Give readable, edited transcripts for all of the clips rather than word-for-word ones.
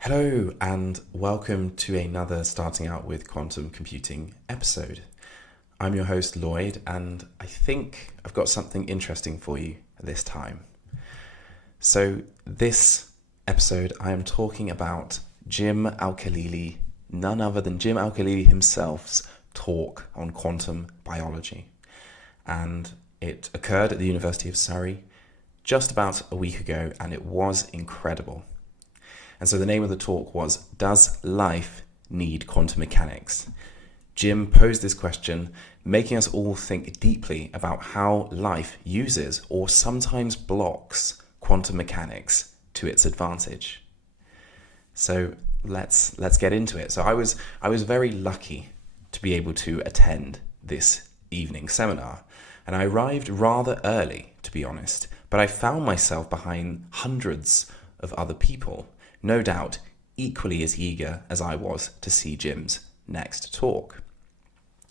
Hello and welcome to another Starting Out with Quantum Computing episode. I'm your host Lloyd and I think I've got something interesting for you this time. So this episode I am talking about Jim Al-Khalili, none other than Jim Al-Khalili himself's talk on quantum biology. And it occurred at the University of Surrey just about a week ago and it was incredible. And so the name of the talk was, Does Life Need Quantum Mechanics? Jim posed this question, making us all think deeply about how life uses or sometimes blocks quantum mechanics to its advantage. So let's get into it. So I was very lucky to be able to attend this evening seminar, and I arrived rather early, to be honest, but I found myself behind hundreds of other people, no doubt equally as eager as I was to see Jim's next talk.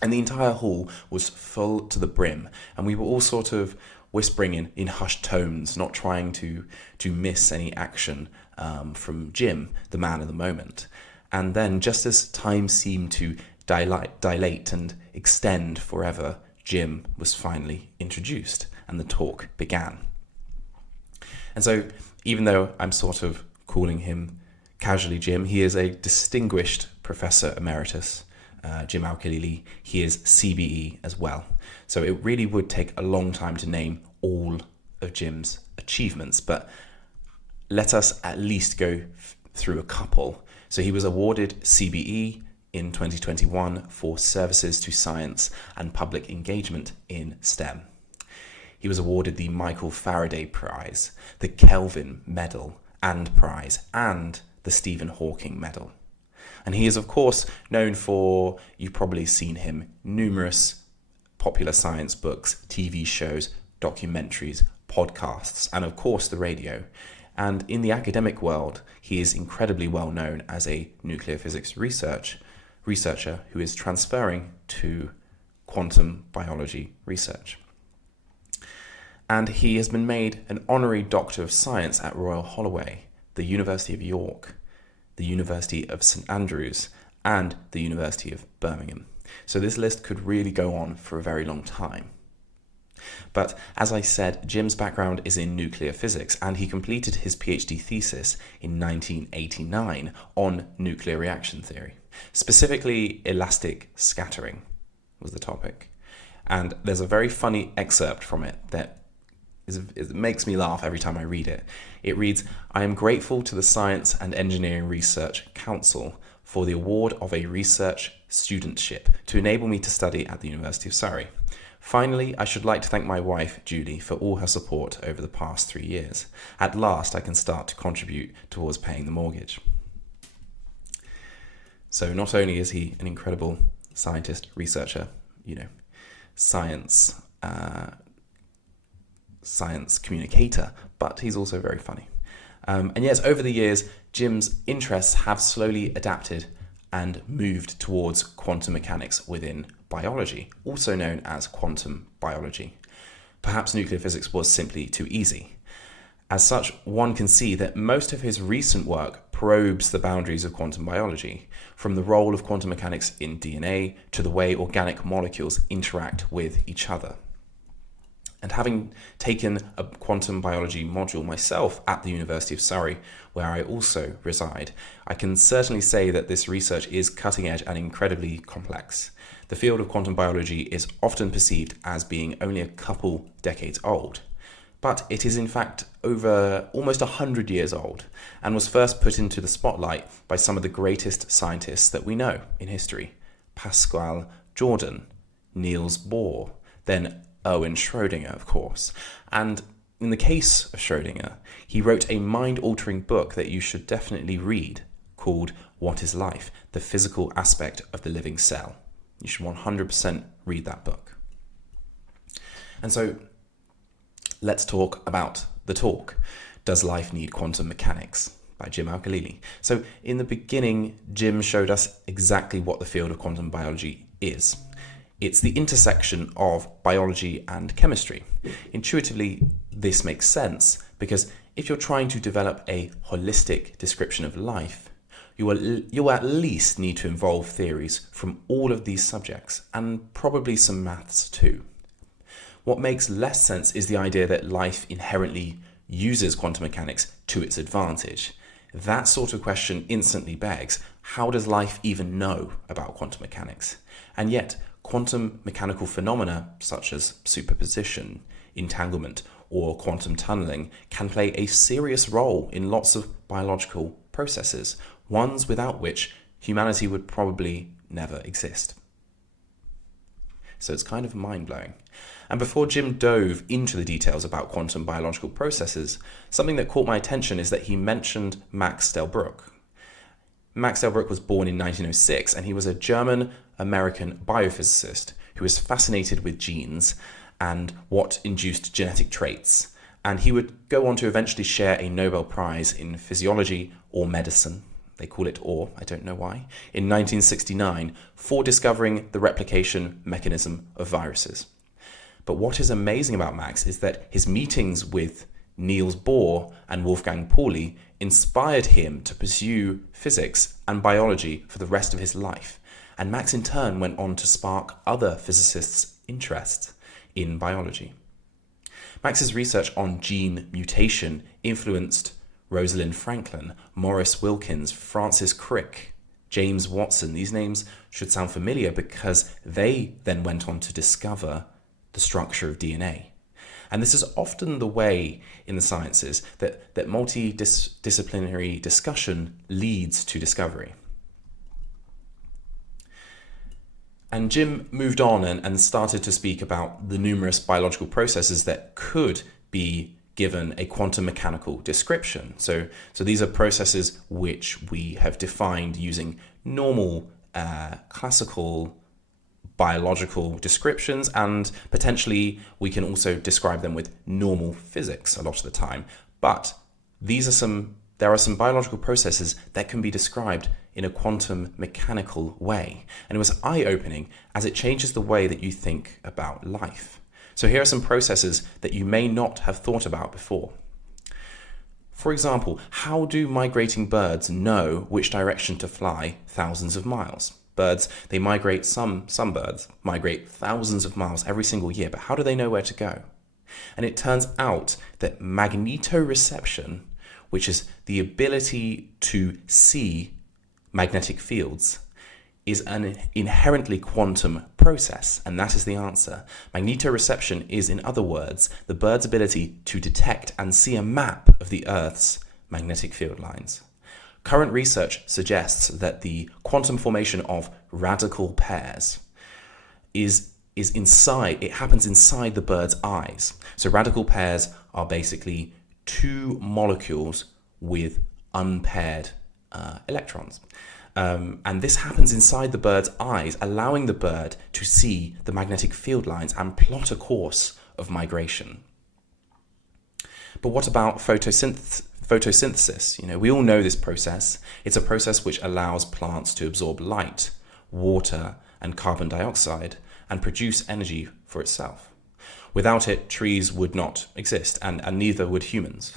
And the entire hall was full to the brim, and we were all sort of whispering in hushed tones, not trying to miss any action from Jim, the man of the moment. And then, just as time seemed to dilate and extend forever, Jim was finally introduced, and the talk began. And so, even though I'm sort of calling him casually Jim, he is a distinguished Professor Emeritus, Jim Al-Khalili. He is CBE as well. So it really would take a long time to name all of Jim's achievements, but let us at least go through a couple. So he was awarded CBE in 2021 for services to science and public engagement in STEM. He was awarded the Michael Faraday Prize, the Kelvin Medal and Prize, and the Stephen Hawking Medal. And he is, of course, known for, you've probably seen him, numerous popular science books, TV shows, documentaries, podcasts, and of course the radio. And in the academic world, he is incredibly well known as a nuclear physics researcher who is transferring to quantum biology research. And he has been made an honorary Doctor of Science at Royal Holloway, the University of York, the University of St Andrews, and the University of Birmingham. So this list could really go on for a very long time. But as I said, Jim's background is in nuclear physics, and he completed his PhD thesis in 1989 on nuclear reaction theory. Specifically, elastic scattering was the topic. And there's a very funny excerpt from it that it makes me laugh every time I read it. It reads, "I am grateful to the Science and Engineering Research Council for the award of a research studentship to enable me to study at the University of Surrey. Finally, I should like to thank my wife, Julie, for all her support over the past 3 years. At last, I can start to contribute towards paying the mortgage." So not only is he an incredible scientist, researcher, science communicator, but he's also very funny. And yes, over the years, Jim's interests have slowly adapted and moved towards quantum mechanics within biology, also known as quantum biology. Perhaps nuclear physics was simply too easy. As such, one can see that most of his recent work probes the boundaries of quantum biology, from the role of quantum mechanics in DNA to the way organic molecules interact with each other. And having taken a quantum biology module myself at the University of Surrey, where I also reside, I can certainly say that this research is cutting edge and incredibly complex. The field of quantum biology is often perceived as being only a couple decades old, but it is in fact over almost 100 years old and was first put into the spotlight by some of the greatest scientists that we know in history: Pascal Jordan, Niels Bohr, then Erwin Schrödinger, of course. And in the case of Schrödinger, he wrote a mind-altering book that you should definitely read called What is Life? The Physical Aspect of the Living Cell. You should 100% read that book. And so let's talk about the talk, Does Life Need Quantum Mechanics? By Jim Al-Khalili. So in the beginning, Jim showed us exactly what the field of quantum biology is. It's the intersection of biology and chemistry. Intuitively, this makes sense because if you're trying to develop a holistic description of life, you'll at least need to involve theories from all of these subjects, and probably some maths too. What makes less sense is the idea that life inherently uses quantum mechanics to its advantage. That sort of question instantly begs, how does life even know about quantum mechanics? And yet, quantum mechanical phenomena such as superposition, entanglement, or quantum tunneling can play a serious role in lots of biological processes, ones without which humanity would probably never exist. So it's kind of mind-blowing. And before Jim dove into the details about quantum biological processes, something that caught my attention is that he mentioned Max Delbruck. Max Delbruck was born in 1906, and he was a German-American biophysicist who was fascinated with genes and what induced genetic traits. And he would go on to eventually share a Nobel Prize in physiology or medicine, they call it or, I don't know why, in 1969 for discovering the replication mechanism of viruses. But what is amazing about Max is that his meetings with Niels Bohr and Wolfgang Pauli inspired him to pursue physics and biology for the rest of his life. And Max in turn went on to spark other physicists' interest in biology. Max's research on gene mutation influenced Rosalind Franklin, Maurice Wilkins, Francis Crick, James Watson. These names should sound familiar because they then went on to discover the structure of DNA. And this is often the way in the sciences that multidisciplinary discussion leads to discovery. And Jim moved on and started to speak about the numerous biological processes that could be given a quantum mechanical description. So these are processes which we have defined using normal classical biological descriptions, and potentially we can also describe them with normal physics a lot of the time. But there are some biological processes that can be described in a quantum mechanical way. And it was eye-opening as it changes the way that you think about life. So here are some processes that you may not have thought about before. For example, how do migrating birds know which direction to fly thousands of miles? Birds, they migrate, some birds migrate thousands of miles every single year, but how do they know where to go? And it turns out that magnetoreception, which is the ability to see magnetic fields, is an inherently quantum process, and that is the answer. Magnetoreception is, in other words, the bird's ability to detect and see a map of the Earth's magnetic field lines. Current research suggests that the quantum formation of radical pairs happens inside the bird's eyes. So radical pairs are basically two molecules with unpaired electrons. And this happens inside the bird's eyes, allowing the bird to see the magnetic field lines and plot a course of migration. But what about photosynthesis? We all know this process. It's a process which allows plants to absorb light, water, and carbon dioxide and produce energy for itself. Without it, trees would not exist, and neither would humans.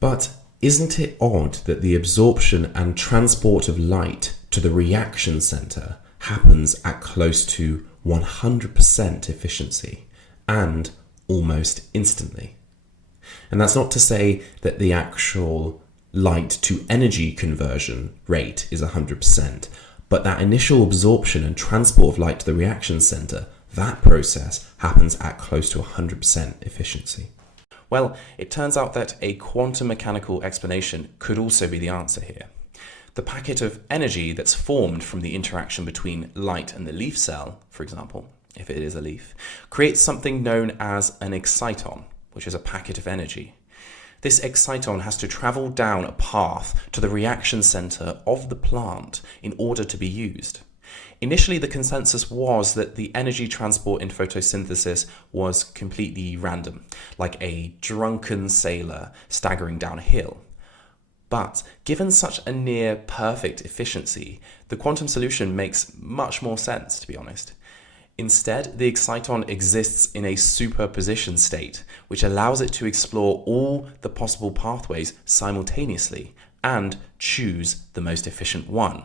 But isn't it odd that the absorption and transport of light to the reaction center happens at close to 100% efficiency and almost instantly? And that's not to say that the actual light to energy conversion rate is 100%, but that initial absorption and transport of light to the reaction center, that process happens at close to 100% efficiency. Well, it turns out that a quantum mechanical explanation could also be the answer here. The packet of energy that's formed from the interaction between light and the leaf cell, for example, if it is a leaf, creates something known as an exciton, which is a packet of energy. This exciton has to travel down a path to the reaction center of the plant in order to be used. Initially, the consensus was that the energy transport in photosynthesis was completely random, like a drunken sailor staggering down a hill. But given such a near perfect efficiency, the quantum solution makes much more sense, to be honest. Instead, the exciton exists in a superposition state, which allows it to explore all the possible pathways simultaneously, and choose the most efficient one.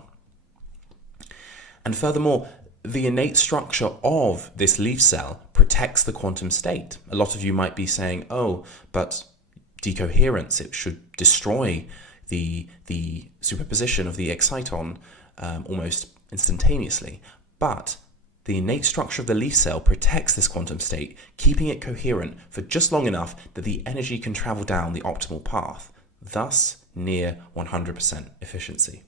And furthermore, the innate structure of this leaf cell protects the quantum state. A lot of you might be saying, oh, but decoherence, it should destroy the superposition of the exciton almost instantaneously. But the innate structure of the leaf cell protects this quantum state, keeping it coherent for just long enough that the energy can travel down the optimal path, thus near 100% efficiency.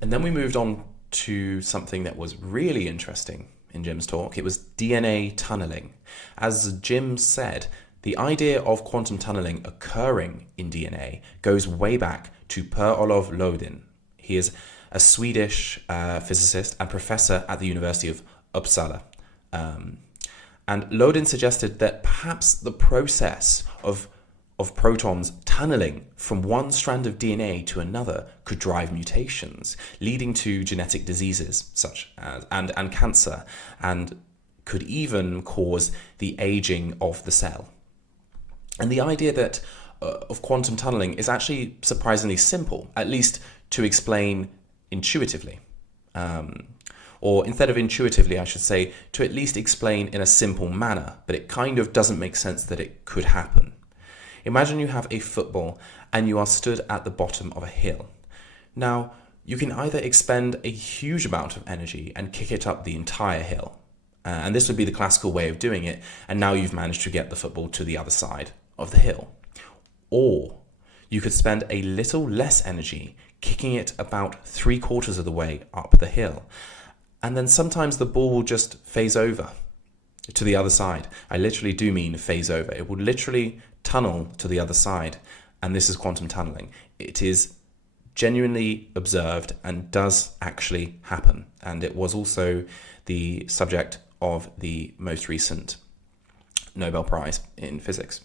And then we moved on to something that was really interesting in Jim's talk. It was DNA tunneling. As Jim said, the idea of quantum tunneling occurring in DNA goes way back to Per-Olof Lodin. He is a Swedish physicist and professor at the University of Uppsala. And Lodin suggested that perhaps the process of protons tunneling from one strand of DNA to another could drive mutations, leading to genetic diseases such as and cancer, and could even cause the aging of the cell. And the idea that of quantum tunneling is actually surprisingly simple, at least to explain intuitively. Or instead of intuitively, I should say, to at least explain in a simple manner, but it kind of doesn't make sense that it could happen. Imagine you have a football and you are stood at the bottom of a hill. Now, you can either expend a huge amount of energy and kick it up the entire hill, and this would be the classical way of doing it, and now you've managed to get the football to the other side of the hill. Or you could spend a little less energy kicking it about 3/4 of the way up the hill, and then sometimes the ball will just phase over to the other side. I literally do mean phase over. It will literally tunnel to the other side, and this is quantum tunneling. It is genuinely observed and does actually happen, and it was also the subject of the most recent Nobel Prize in Physics.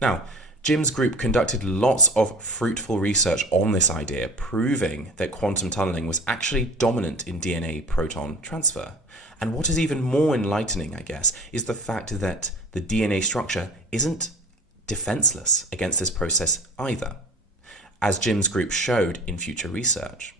Now, Jim's group conducted lots of fruitful research on this idea, proving that quantum tunneling was actually dominant in DNA proton transfer. And what is even more enlightening, I guess, is the fact that the DNA structure isn't defenseless against this process either, as Jim's group showed in future research.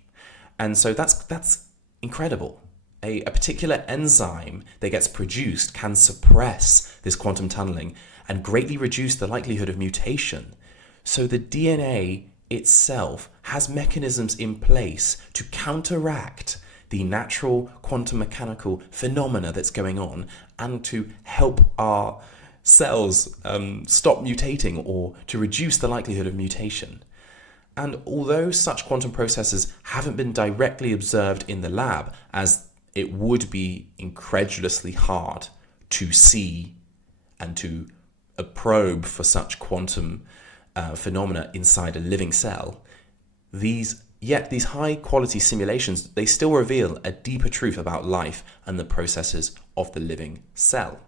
And so that's incredible. A particular enzyme that gets produced can suppress this quantum tunneling and greatly reduce the likelihood of mutation. So the DNA itself has mechanisms in place to counteract the natural quantum mechanical phenomena that's going on and to help our cells stop mutating or to reduce the likelihood of mutation. And although such quantum processes haven't been directly observed in the lab, as it would be incredulously hard to see and to probe for such quantum phenomena inside a living cell, these high quality simulations, they still reveal a deeper truth about life and the processes of the living cell.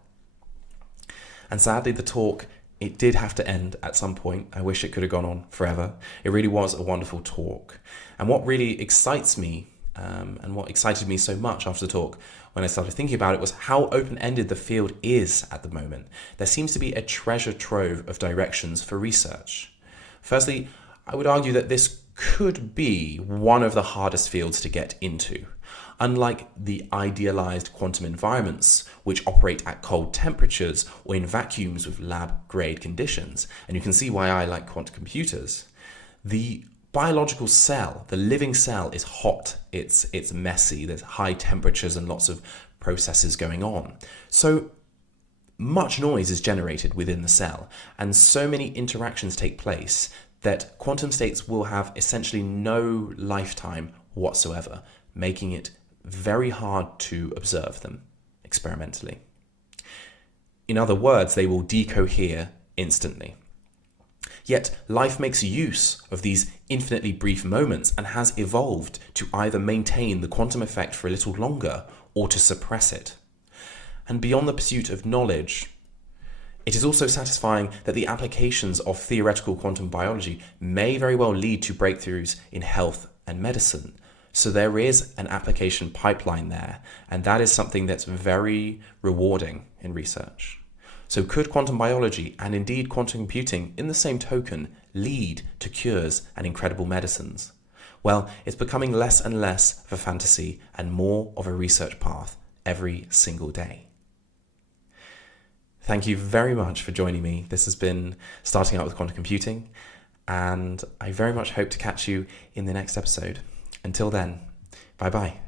And sadly, the talk, it did have to end at some point. I wish it could have gone on forever. It really was a wonderful talk. And what really excites me, and what excited me so much after the talk when I started thinking about it, was how open-ended the field is at the moment. There seems to be a treasure trove of directions for research. Firstly, I would argue that this could be one of the hardest fields to get into. Unlike the idealized quantum environments, which operate at cold temperatures or in vacuums with lab-grade conditions, and you can see why I like quantum computers, the biological cell, the living cell, is hot, it's messy, there's high temperatures and lots of processes going on. So much noise is generated within the cell, and so many interactions take place that quantum states will have essentially no lifetime whatsoever, making it very hard to observe them experimentally. In other words, they will decohere instantly. Yet life makes use of these infinitely brief moments and has evolved to either maintain the quantum effect for a little longer or to suppress it. And beyond the pursuit of knowledge, it is also satisfying that the applications of theoretical quantum biology may very well lead to breakthroughs in health and medicine. So there is an application pipeline there, and that is something that's very rewarding in research. So could quantum biology and indeed quantum computing in the same token lead to cures and incredible medicines? Well, it's becoming less and less of a fantasy and more of a research path every single day. Thank you very much for joining me. This has been Starting Out with Quantum Computing, and I very much hope to catch you in the next episode. Until then, bye-bye.